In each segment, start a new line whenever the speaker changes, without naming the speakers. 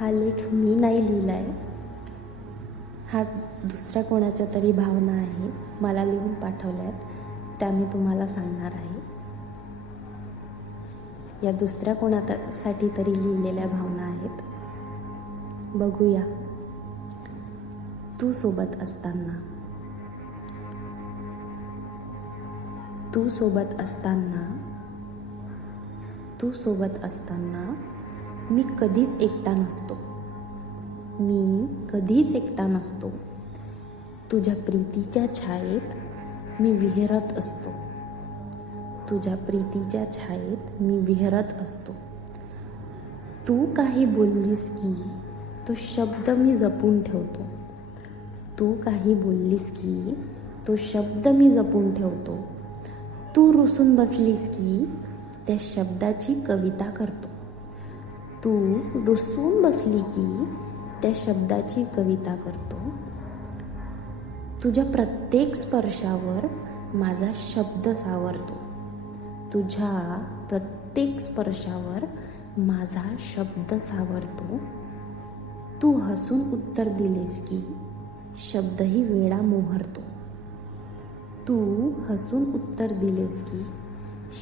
हा लेख मी नाही लिहिला आहे हा दुसऱ्या कोणाच्या तरी भावना आहे मला लिहून पाठवल्या आहेत त्या मी तुम्हाला सांगणार आहे. या दुसऱ्या कोणासाठी तरी लिहिलेल्या भावना आहेत. बघूया. तू सोबत असताना. तू सोबत असताना. तू सोबत असताना. मी कधीच एकटा नसतो. मी कधीच एकटा नसतो. तुझ्या प्रीतीच्या छायेत मी विहरत असतो. तुझ्या प्रीतीच्या छायेत मी विहरत असतो. तू काही बोललीस की तो शब्द मी जपून ठेवतो. तू काही बोललीस की तो शब्द मी जपून ठेवतो. तू रुसून बसलीस की त्या शब्दाची कविता करतो. तू रुसून बसली की त्या शब्दाची कविता करतो. तुझ्या प्रत्येक स्पर्शावर माझा शब्द सावरतो. तुझ्या प्रत्येक स्पर्शावर माझा शब्द सावरतो. तू हसून उत्तर दिलेस की शब्दही वेळा मोहरतो. तू हसून उत्तर दिलेस की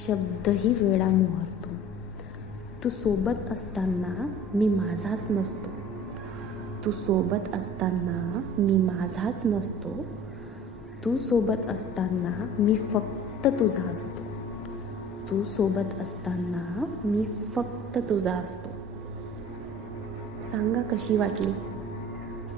शब्दही वेळा मोहरतो. तू सोबत असताना मी माझाच नसतो. तू सोबत असताना मी माझाच नसतो. तू सोबत असताना मी फक्त तुझा असतो. तू सोबत असताना मी फक्त तुझा असतो. सांगा कशी वाटली?